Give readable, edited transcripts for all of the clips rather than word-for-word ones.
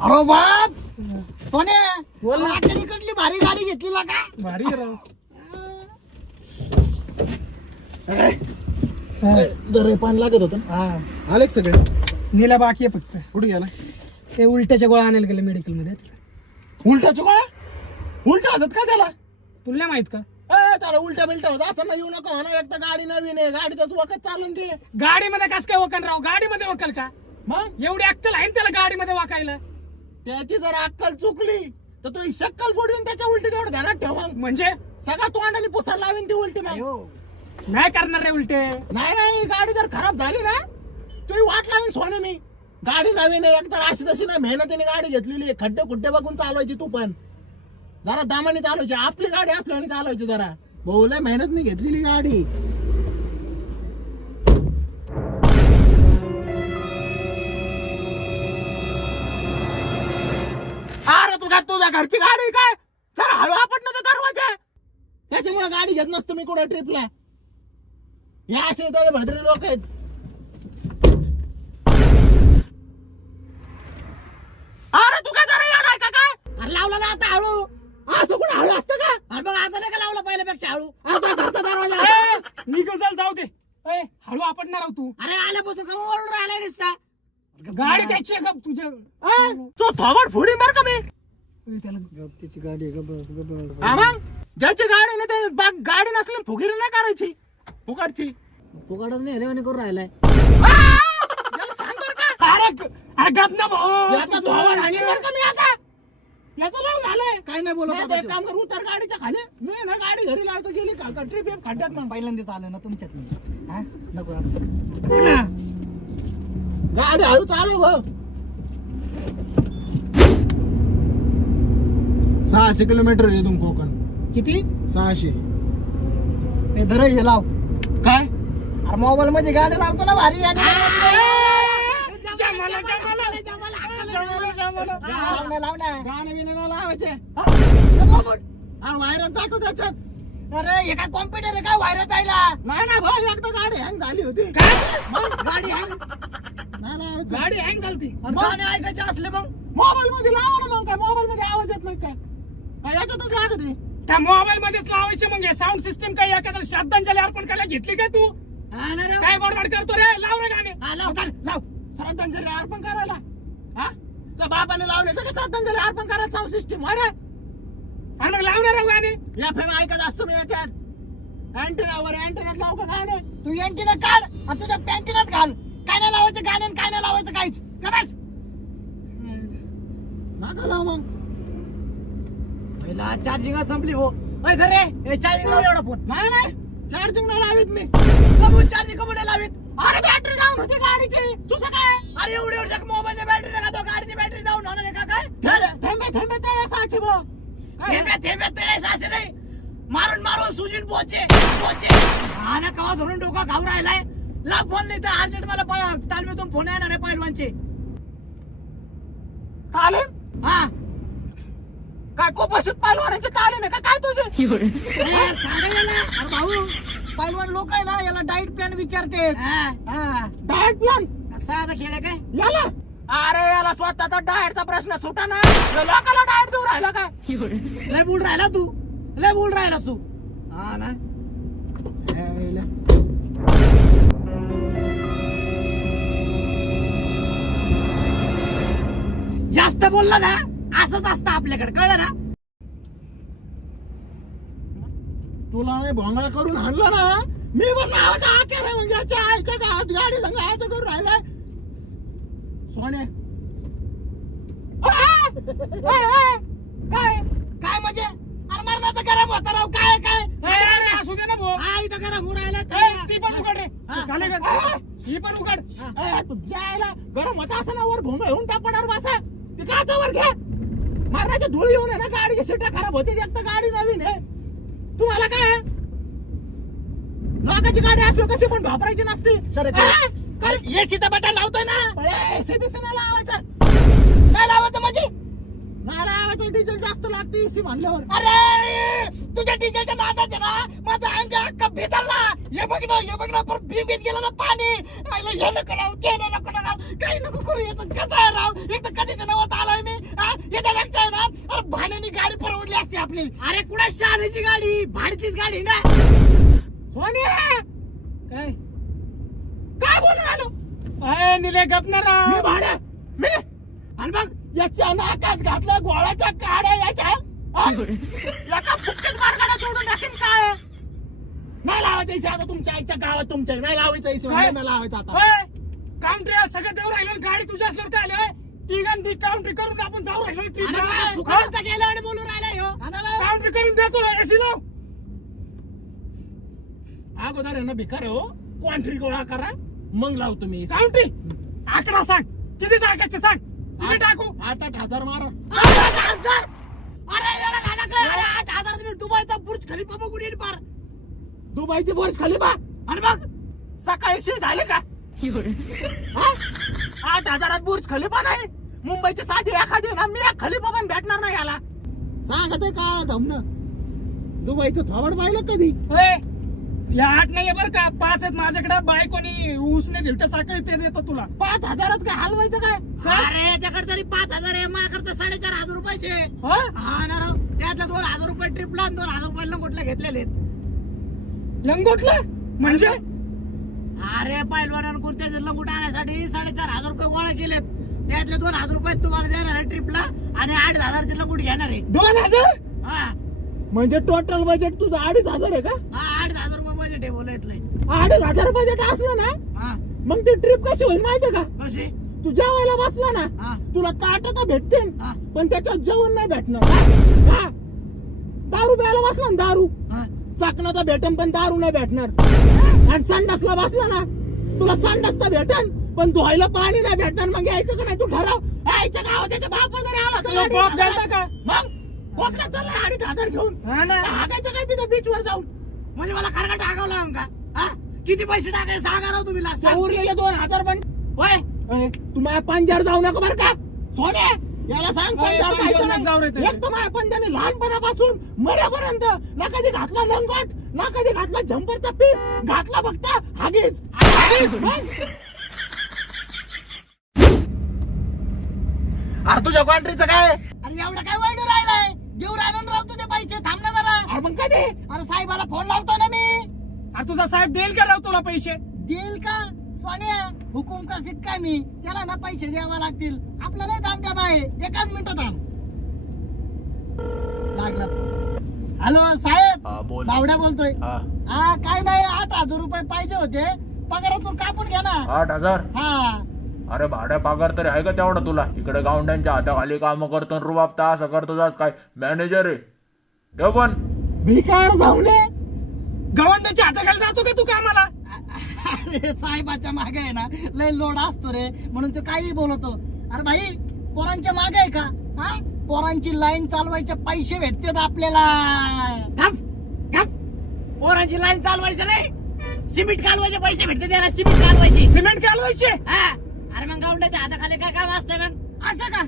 अरे बाप सोने बोल ना. इकडली भारी गाडी घेतली ना का भारी आहे राव. जर पाणी लागत होतं हा आले सगळे नीला बाकी आहे फक्त. कुठे गेला ते उलट्याच्या गोळ्या आणायला गेले मेडिकल मध्ये. उलट्याची गोळ्या उलट्या होतात का त्याला तुला नाही माहित का? त्याला उलट्या बिलट्या होत असं ना येऊ नका म्हणा. एक तर गाडी नवीन आहे गाडीच वखत चालून ते गाडीमध्ये कस काय वकल राव? गाडीमध्ये वकल का? मग एवढी अक्कल आहे ना त्याला गाडीमध्ये वाकायला? त्याची जर अक्कल चुकली तर तो ही शक्कल बुडवीन त्याच्या उलटी तेवढं ध्यानात ठेव मग. म्हणजे सगळा तोंडाने पुसायला लावीन ती उलटी मग. नाही करणार रे उलटे. नाही गाडी जर खराब झाली ना तू वाट लावीन सोने मी. गाडी नवीन आहे एकतर अशी तशी ना मेहनतीने गाडी घेतलेली आहे. खड्डे खुड्डे बघून चालवायची तू पण जरा दामाने चालवायची. आपली गाडी असल्याने चालवायची जरा. भाऊ लय मेहनतने घेतलेली गाडी. अरे तुझ्या घरची गाडी आहे काय? जरा हळू आपण ना दरवाजा. त्याच्यामुळे गाडी घेत नसतो मी कुठं ट्रिपला. या असे तर भद्रे लोक आहेत. अरे तू काय जरा येणार का काय? अरे लावला ना आता हळू. असं कोण हळू असतं का? अरे बघ आता नाही का लावलं पहिल्यापेक्षा हळू. आता घरचा दरवाजा निघल जाऊ दे. ए, हळू आपटणार आहो तू. अरे आल्यापासून का ओरडून राहिला दिसता. गाडी द्यायची आहे का तुझ्या? तो थोबड फोडी मार का मी. त्याला त्याची गाडी आहे, गबस हा मग ज्याची गाडी ना ते गाडी नसली फुगीरी नाही करायची फुकाडची. फुकाडच नाही हेलेवानी करून राहिलाय. याला सांग बरं का. अरे गप ना भाऊ. याचा थोबड हाणी बरं का मी आता. याचं लय झालंय. काय नाही बोलत नाही आता तर एक त्यो. काम कर उतर गाडीच्या खाली. मी ना गाडी घरी लावतो गेली का ट्रिप खड्ड्यात मग. पहिल्यांदाच आलं ना तुमच्यात मी. हा नको असं. गाडी हळू चालू भाऊ. 600 किलोमीटर आहे इथून कोकण. किती? 600. हे धर हे लाव. काय अरे मोबाईल मध्ये गाडी लावतो ना भारी आणि जमाला, जमाला. जमाला. लाव ना लाव ना. गाणे बिणे नाही लावायचे. अरे व्हायरस जातो त्याच्यात. अरे हे काय कॉम्प्युटर आहे काय व्हायरस जायला. नाही ना भाऊ एकदा गाडी हँग झाली होती. मग गाडी हँग. नाही लावायचं. गाडी हँग झालती. गाणे ऐकायचे असले मग मोबाईल मध्ये लावा ना मग. काय मोबाईल मध्ये आवाज येत नाही काय? काय याच्यातच लागत आहे. त्या मोबाईल मध्येच लावायचे मग. हे साऊंड सिस्टीम काय एखाद्या श्रद्धांजली अर्पण करायला घेतली काय तू? हा ना राव. काय बडबड करतो रे? लाव रे गाणे. हा, लाव लाव. श्रद्धांजली अर्पण करायला हा त्या बापाने लावले तर श्रद्धांजली अर्पण करायला साऊंड सिस्टीम. अरे आणि मग लावणार राव गाणे. या फेम ऐकत असतो मी याच्यात. अँटेनावर अँटेनात लाव का गाणे. तू एंटीना काढ आणि तुझ्या पॅन्टीनाच घाल. काय नाही लावायचं गाणे आणि काय नाही लावायचं काहीच. का बस नका लाव मग. पहिला चार्जिंग संपली हो. अय धर रे हे चार्जिंग लाव एवढा फोन. नाही नाही चार्जिंग नाही लावित मी. कबूल चार्जिंग कबूल नाही लावीत. अरे बॅटरी डाऊन होती गाडीची. तुझं काय. अरे एवढी एवढी मोबाईलची बॅटरी नका तो गाडीची बॅटरी जाऊन होणार आहे का काय. थेंबे थेंबे तळे साचे भाऊ. थेंबे थेंबे तळे साचे नाही. मारून मारून सुजीन पोचे पोचे. हा ना कवा धरून डोका खाऊ राहिलाय. लाव फोन नाही तर अर्जंट मला तालमीतून फोन येणार आहे पैलवानचे. तालीम हा काय कोपशीत पालवानाची तालीम आहे का काय तुझी. अरे सांगायला अरे भाऊ पैलवान लोक आहे ना याला डाईट प्लॅन विचारते. हा डाएट प्लॅन कसा आता खेळ आहे काय. याला. अरे याला स्वतःचा डाएटचा प्रश्न सुटा ना. लोकांना डाएट देऊ राहिला काय. लय बोल राहिला तू. लय बोल राहिला तू. हा ना जास्त बोलला ना असंच असतं आपल्याकडे कळलं ना. तुला नाही भोंगळा करून आणलं ना मी पण नावाचा आके नाही म्हणजे याच्या आईच्या गावात गाडी संग आयचं करून राहिलाय. सोने काय काय म्हणजे अरे मरणाचं गरम होता राव. काय काय अरे, असू दे ना भाऊ. हा इथं गरम होऊन राहिला. ए, ती पण उघड रे. हा. झाले का? ही पण उघड. जायला गरम होता असं ना वर भोंग येऊन टापणार बसा. ते काचा वर घ्या. मारण्याची धूळ येऊन आहे ना गाडीची सीटा खराब होती. एक तर गाडी नवीन आहे. तुम्हाला काय आहे? लोकांची गाडी असलो कशी पण वापरायची नसती. सर काय एसीचा बटन लावतोय ना. एसीबीसी नाही लावायचं. नाही लावायचं म्हणजे नाही लावायचं. डिझेल जास्त लागते एसी म्हणल्यावर. अरे तुझ्या डिझेलच्या नादात आहे ना माझा अंग अख्खा भिजला. हे बघ ना परत भीम गेला ना पाणी. हे नको लावू ते नको लावू काही नको करू. याचं कसं आहे राव. एक तर कधीच नवत आलोय मी. लागली. अरे कुठे शहाण्याची गाडी, भाडतीच गाडी ना. सोने काय काय बोलून आलो अय निले गपणारा मी भाड्या मी आणि मग याच्या नाकात घातल्या गोळ्याच्या काड्या याच्या हा? एका बुक्कीत मार्गाला जोडून टाकीन काय नाही लावायचं इथे आता तुमच्या आईच्या गावात तुमच्या नाही लावायचं इथे काय? नाही लावायचं आता काउंट्री सगळं देऊ राहिलो गाडी तुझ्या असल्यावर काय आलं तिघांनी काउंट्री करून आपण जाऊ राहिलो आणि ट्रिपला काय? फुकटचं गेलं आणि बोलून राहिला ह्यो. काउंट्री करून देतो ना एसी लाव अगोदर आहे ना भिकार हो क्वांट्री गोळा करा मग लावतो मी काउंट्री आकडा सांग किती टाकायचे सांग किती टाकू 8,000 मारा 8,000. अरे येडा झाला काय? अरे 8,000 तुम्ही दुबईचा बुर्ज खलिफा बघून येईल पार. दुबईची बोर्ज खलिफा आणि मग सकाळीशी झाले का हा? 8,000 बुर्ज खलिफा नाही मुंबईची साधी एखादी ना मी एक खलिफा पण भेटणार नाही याला सांगत काळ धमन दुबईचं थोबड पाहिलं कधी ए, या 8 नाहीये बरं का 5 आहेत माझ्याकडे बायकोनी उसने दिल तर सकाळी ते देतो तुला 5,000 काय हलवायचं काय काय? अरे याच्याकडे तरी 5,000 आहे, माझ्याकडे 4,500 रुपयाचे. हा? हा ना राव. त्यातले 2,000 रुपये ट्रिपला 2,000 रुपये कुठले घेतलेले आहेत. लंगोटलं म्हणजे अरे पैलवानानं कुर्त्याचे लंगूट आणण्यासाठी 4,500 रुपये गोळा केलेत. त्यातले 2,000 रुपये तुम्हाला देणार आहे ट्रिपला आणि 8,000 लंगूट घेणार आहे. 2,000 हा म्हणजे टोटल बजेट तुझं 2,500 आहे का हा 8,000 रुपये बजेट आहे बोलायतलंय. 2,500 बजेट असलं ना हा मग ती ट्रिप कशी होईल माहितीये का कशी? तू जेवायला बसला ना हा तुला ताट तर भेटतील हा पण त्याच्यात जेवण नाही भेटणार हा? दारू प्यायला बसला ना दारू हा. चाकणं तर भेटन पण दारू नाही भेटणार आणि संडासला बसला ना तुला संडास तर भेटन पण धुवायला पाणी नाही भेटणार मग यायचं का नाही तू ठरव यायच्या गावात त्याच्या बाप जरी आला तर तुला गाडी बाप हाकला. द्यायचा का? मग कोकणात चाललाय 2,500 घेऊन हा ना हागायचं काय तिथं बीच वर जाऊन म्हणजे मला खरं टाकावं लागेल का? हा किती पैसे टाकायचे सांगा राव तुम्ही लास्ट. त्या उरलेले 2,000 पण होय तुम्ही पंजाब जाऊ नका बरं का सोने याला सांग अरे, पंजाब पंजाब जायचं नाही जाऊ रे नाही ते. एक तर माझ्या पंजाने लहानपणापासून मरेपर्यंत ना कधी घातला लंगोट ना कधी घातला झंपरचा पीस घातला फक्त हागीज अरे तुझ्या क्वांट्रीचं काय अरे एवढं काय वाईट राहिलंय? देऊ राहिलो ना राव तुझे पैसे. थांब ना जरा. अरे मग कधी अरे साहेबाला फोन लावतो ना मी. अरे तुझा साहेब देईल का राव तुला पैसे देईल का? सोनिया हुकुम का सिक्का मी त्याला ना पैसे द्यावा लागतील. आपलं नाही थांब द्या बाई. एकच मिनिट थांब. लागला. हॅलो साहेब बोल बावड्या बोलतोय. हा हा काय नाही 8,000 रुपये पाहिजे होते. पगारातून कापून घ्या ना. 8,000 हा अरे भाड्या पगार तरी आहे का तेवढा तुला इकडे गावंड्यांच्या हाताखाली काम करतो आणि रुबाब असं करतो जास काय मॅनेजर आहे ठेव पण भिकार जाऊ नये गवंड्याच्या हाताखाली जातो का तू कामाला अरे साहेबाच्या मागे आहे ना लय लोड असतो रे म्हणून तो काही बोलतो. अरे भाई पोरांच्या मागे आहे का? हा पोरांची लाईन चालवायचे पैसे भेटतात आपल्याला. पोरांची लाईन चालवायचं नाही सिमेंट कालवायचे पैसे भेटते त्याला. सिमेंट कालवायचे. सिमेंट कालवायचे हा अरे मग गावंड्याच्या हाताखाली काय काम असतं मग? असं का?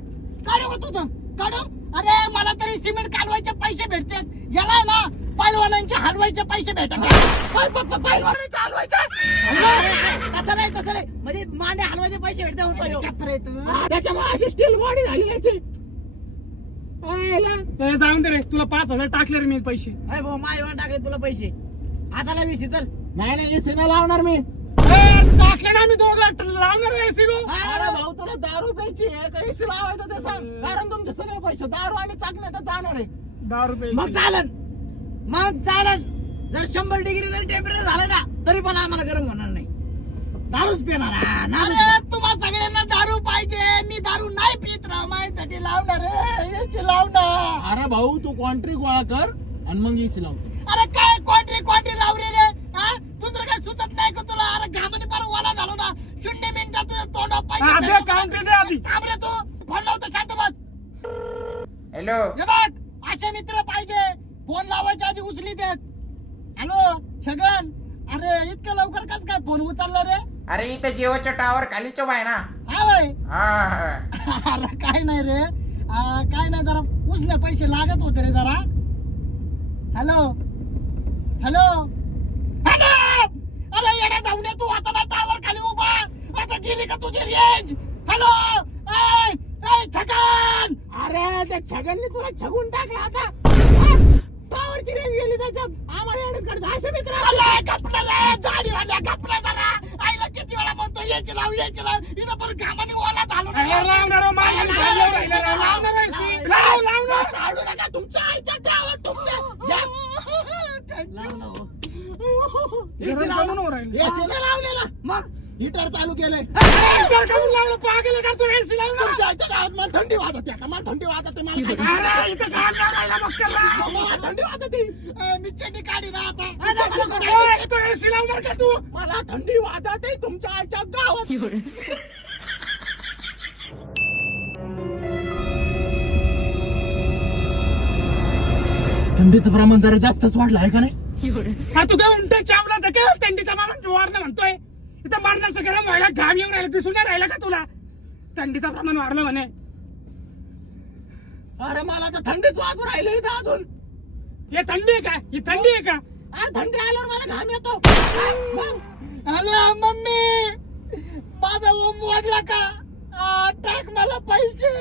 काढू का तुझं काढू? अरे मला तरी सिमेंट कालवायचे पैसे भेटतात. याला ना पैलवानांचे हलवायचे पैसे भेटतात. पैलवानांचे हलवायचे तसं नाही म्हणजे मांडे हलवायचे पैसे भेटतात म्हणतो. त्याच्यामुळे अशी स्टील बॉडी झाली याची ते जाऊन दे रे तुला 5,000 टाकले रे मी पैसे अरे भाऊ मायवान टाकले तुला पैसे. हाताला 20 चल. नाही एसी नाही लावणार मी टाकले ना मी दोघं लावणार एसी रो अरे भाऊ तुला दारू प्यायची आहे का एसी लावायचं ते सांग कारण तुमचे सगळे पैसे दारू आणि चाकण्यात जाणार आहे 10 रुपये मग चालन. जर 100 डिग्री जरी टेम्परेचर झालं ना तरी पण आम्हाला गरम होणार नाही. दारूच पिणार. अरे तुम्हा सगळ्यांना दारू पाहिजे. मी दारू नाही पित राव. माझ्यासाठी लावणार याची लावणार. अरे भाऊ तू क्वांट्री गोळा कर आणि मग एसी लावतो. अरे काय क्वांट्री लाव रे रे. हा दुसरं काय सुचत नाही का तुला? अरे घामाने पार वाला झालो ना. 0 मिनिटात तुझ्या तोंडा दे काउंट्री दे आधी थांब रे तू. फोन लावतो शांत बस. हॅलो हे बघ असे मित्र पाहिजे. फोन लावायच्या आधी उचली देत. हॅलो छगन अरे इतक्या लवकर कस काय फोन उचलला रे? अरे इथं जिओच्या टावर खालीच आहे ना हा होय. हा अरे काय नाही रे. काय नाही जरा उसने पैसे लागत होते रे जरा. हॅलो हॅलो हॅलो अरे येडा जाऊ नये तू. आता ना टावर खाली उभा. आता गेली का तुझी रेंज? हॅलो छगन अरे त्या छगनने तुला छगून टाकला आता मीटरची रेंज गेली त्याच्यात आम्हाला एवढं करतो असे मित्र अरे गपला रे गाडीवाल्या गपला जरा आईला किती वेळा म्हणतो याची लाव इथं पण घामाने ओला झालो ना. अरे लावणार हो, मागे घालून राहिला रे, लावणार आहे सी. लावणार काढू नका तुमच्या आईच्या गावात तुमच्या घरून काढून हो राहिले. एसी नाही लावलेला मग हिटर चालू केलंय तर काढून लावलं पागल का तू एसी लावणार तुमच्या आईच्या गावात मला थंडी वाजते आता मला थंडी वाजते मला काय अरे इथं घाम लागायला मग त्याला. मला थंडी वाजते मी चेटी काढी ना आता ए, तू एसी लावणार का तू मला थंडी वाजते तुमच्या आईच्या गावात थंडीचं प्रमाण जरा जास्तच वाढलं आहे का नाही हा तू काय उंट चावला तर काय थंडीचा माणूस वाढलं म्हणतोय इथं मरणाचं गरम व्हायला घाम येऊन राहिला दिसून नाही राहिला का तुला थंडीचं प्रमाण वाढलं म्हणे अरे मला तर थंडीच वाजू राहिलं इथं अजून हे थंडी आहे का ही थंडी आहे का अरे थंडी आल्यावर मला घाम येतो मग हॅलो मम्मी माझा ओम वाढला का टाक मला पैसे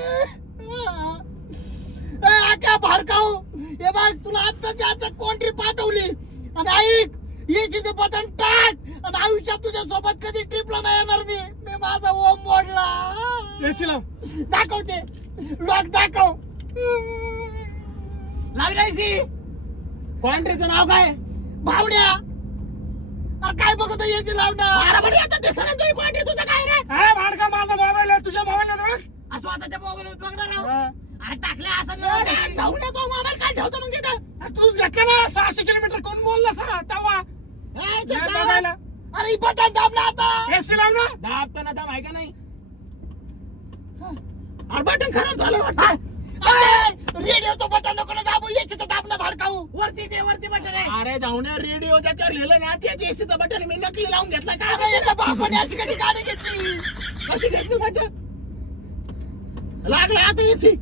काय भारकाऊ हे बघ तुला आत्ताच्या आता कोंट्री पाठवली आणि ऐक येची बटन टाक आणि आयुष्यात तुझ्या सोबत कधी ट्रिपला नाही येणार मी माझा ओम मोडला एसी लाव दाखवते लॉक दाखव लागलायसी कॉन्ट्रीचं नाव काय भावड्या अरे काय बघतो याची लावणार अरे बरं आता ते सरांचं कॉन्ट्री तुझं काय रे अरे भाडका माझा मोबाईल आहे तुझ्या मोबाईल मध्ये बघ स्वतःच्या मोबाईल बघणार आहो. हा. अरे टाकले असं जाऊ ना तो मोबाईल काय ठेवतो मग तिथं अरे तूच घातला ना 600 किलोमीटर कोण बोलला सर तवा ए, जे नाही काय- बघायला. अरे बटन दाब ना आता एसी लाव ना दाबताना दाब आहे का नाही अरे बटन खराब झालं वाटतं रेडिओचं बटन नको ना दाबू याची तर दाब ना भाडकाऊ वरती ते वरती बटन आहे अरे जाऊन रेडिओ ज्याच्यावर लिहिलं ना त्याच एसीचं बटन मी नकली लावून घेतला का अरे याच्या बापाने अशी कधी गाडी घेतली कशी घेतली माझ्या लागला आता एसी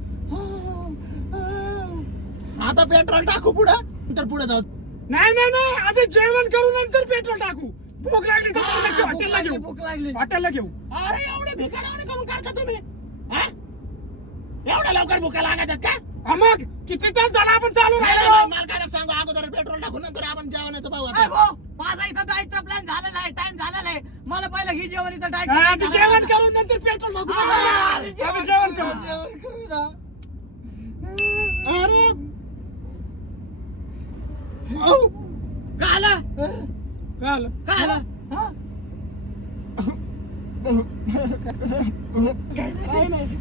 आता पेट्रोल टाकू पुढं नंतर पुढे जाऊ नाही नाही नाही आधी जेवण करू नंतर पेट्रोल टाकू भूक लागली तर मरणाची हॉटेलला घेऊ भूक लागली हॉटेलला घेऊ अरे एवढे भिकाऱ्याने करून काढता तुम्ही हा? एवढ्या लवकर भुका लागायच्यात का हा मग किती तास झाला आपण चालू नाही, राहिलो नाही, मला काय सांगू अगोदर पेट्रोल टाकून नंतर आपण जेवणाचं पाहू अरे आता भाऊ, माझा इथं डाएटचा प्लॅन झालेला आहे टाइम झालेला आहे मला पहिलं ही जेवण इथं डाएट आधी जेवण करू नंतर पेट्रोल बघू आधी जेवण करू जेवण करू ना अरे काला कळलं काला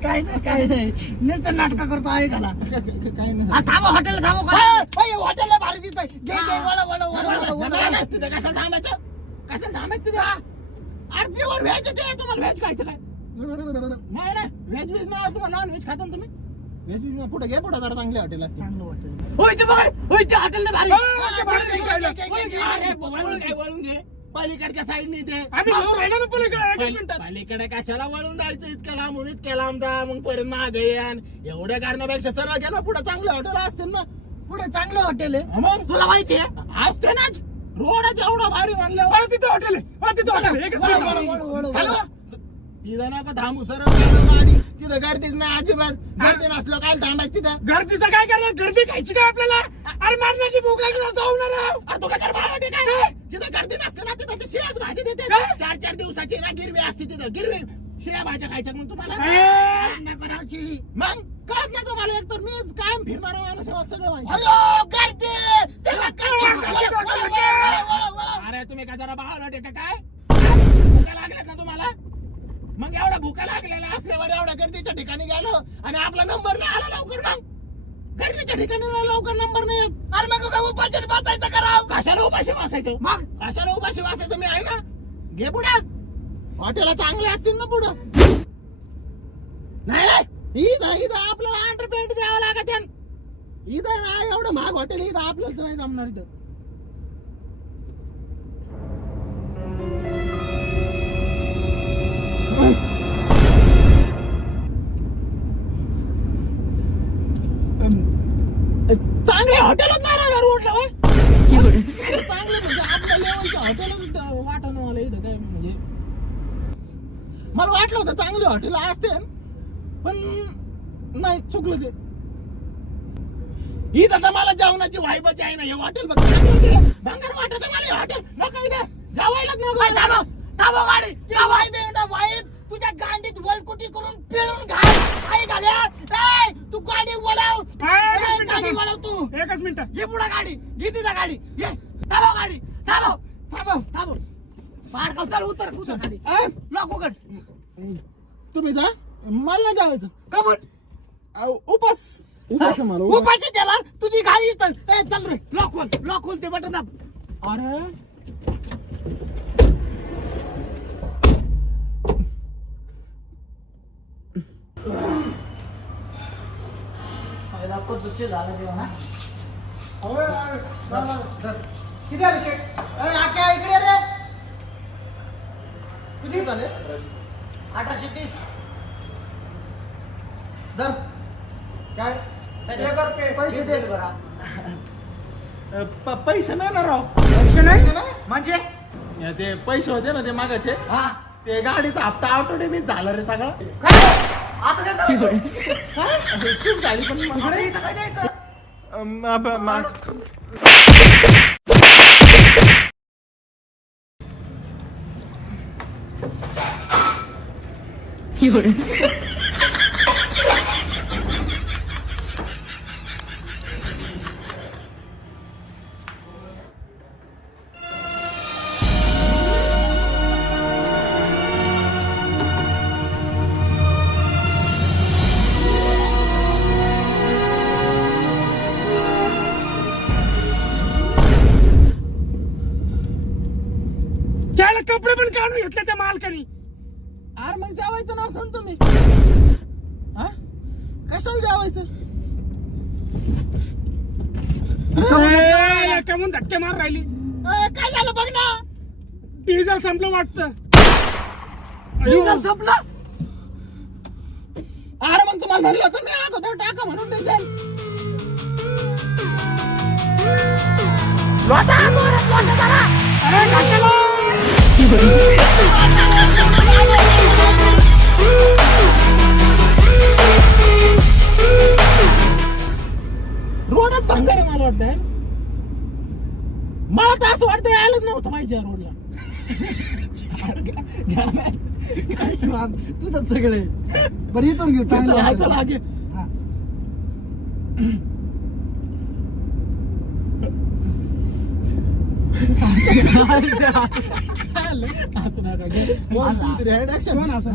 काय नाही नुसतं नाटक करतो आहे घाला काय नाही थांबा हॉटेल थांबो हॉटेलला भारी दिसतंय घे वळ वळ वळ वळ वळ नाही, तिथं कशाला थांबायचं कशाला थांबायचं तिथं अरे प्युअर व्हेज ते तुम्हाला व्हेज खायचं काय नाही ना व्हेज व्हेज ना तुम्हाला नॉन व्हेज खाता ना तुम्ही व्हेज व्हेज पुढे घे पुढे जरा चांगले हॉटेल असते चांगलं हॉटेल होय ते बघ होय ते हॉटेलला भारी अरे वळून घे वळून घे पलीकडच्या साईडने ते आम्ही घेऊन राहिलो ना पलीकडे एक मिनिटात पलीकडे कशाला वळून जायचं इतकं लांबून इतक्या लांब जा मग परत मागे यान एवढ्या करण्यापेक्षा सरळ गेला पुढे चांगले हॉटेल असतील ना पुढे चांगलं हॉटेल आहे मग तुला माहिती आहे असते ना रोडच एवढा भारी म्हणलं अरे तिथं हॉटेल आहे तिथं हॉटेल आहे एकच वळ, मिनिट. वळ, वळ, वळ. हॅलो तिथं नका थांबू सरळ गेलं गाडी तिथं गर्दीच नाही अजिबात गर्दी नसलं काय थांबायचं तिथं गर्दीचं काय करणार गर्दी खायची काय आपल्याला अरे मारण्याची भूक लागली ना जाऊ ना राव. अरे तू काय तर भावटे काय तिथं गर्दी नसते ना तिथं ते शिळाच भाजी देते काय? 4-4 दिवसाची ना गिरवी असते तिथं गिरवी शिळ्या भाज्या खायच्या मग तुम्हाला ए, नको राव चिडी मग कळत नाही तुम्हाला एक तर मी कायम फिरणारा माणूस आहे, मला सगळं माहिती आहे. अयो गर्दी ते बघ, गर्दी. वळ, वळ. अरे तुम्ही काय जरा भावटे का काय भुका लागल्यात ना तुम्हाला मग एवढ्या भुका लागलेल्या असल्यावर एवढ्या गर्दीच्या ठिकाणी गेलो आणि आपला नंबर नाही आला लवकर मग गर्दीच्या ठिकाणी लवकर नंबर नाही येत अरे मग काय उपाशी बसायचं कराव कशाला उपाशी वाचायचं मग कशाला उपाशी वाचायचं मी आहे ना घे पुढे हॉटेल चांगले असतील ना पुढं नाही इथं आपल्याला अंडरपेंट द्यावं लागत इथं नाही एवढं महाग हॉटेल इथं आपल्याला नाही जमणार इथं चांगले हॉटेलच नाही ना रोडला चांगले म्हणजे आपल्या लेवलचं हॉटेलच वाटण मला इथं काय म्हणजे मला वाटलं होतं चांगले हॉटेल असते पण नाही चुकलं ते इथं तर मला जेवणाची वाईबाची आहे ना हे हॉटेल बघ भंगार वाटत मला हे हॉटेल नको इथे जेवायलाच नको. थांबव गाडी त्या वाईब आहे ना वाईब तुझ्या गांडीत वलकुटी करून पिळून घाल काय घाल्या ए, तू गाडी वळव ए, गाडी वळव तू एकच मिनिट घे पुढे गाडी घे तिथं गाडी घे थांबव गाडी थांबव पाडगाव चल उतर गाडी अय, लॉक उघड तुम्ही जा मला नाही जेवायचं कबूल उपास आहे मला उपास. उपाशी त्याला तुझी गाडी चल ए, चल रे लॉक खोल ते बटन दाब अरे किती आले शेट आक्या इकडे रे किती झाले 1830 दर काय पैसे दे पैसे नाही ना राव. पैसे नाही म्हणजे ते पैसे होते ना ते मागाचे हा ते गाडीचा हप्ता ऑटो डेबिट झाला रे सगळा. काय आता काय करायचं? चूक झाली पण अरे इथं काय द्यायचं त्याला कपडे पण काढून घेतले त्या मालकानी. अरे मग जेवायचं नाव ठेवून तुम्ही हा कशाला जेवायचं. कमून झटके मार राहिली. काय झालं बघ ना डिझेल संपलं वाटतं. डिझेल संपलं अरे मग तुम्हाला म्हणलं होतं मी अगोदर टाका म्हणून डिझेल. अरे कशाला? रोडच भंगार आहे मला वाटतंय. मला तर असं वाटतं यायलाच नव्हतं पाहिजे या रोडला. तुझं सगळे बरं इथून घेऊ चला चला घे. असं नका घे. कोण असं?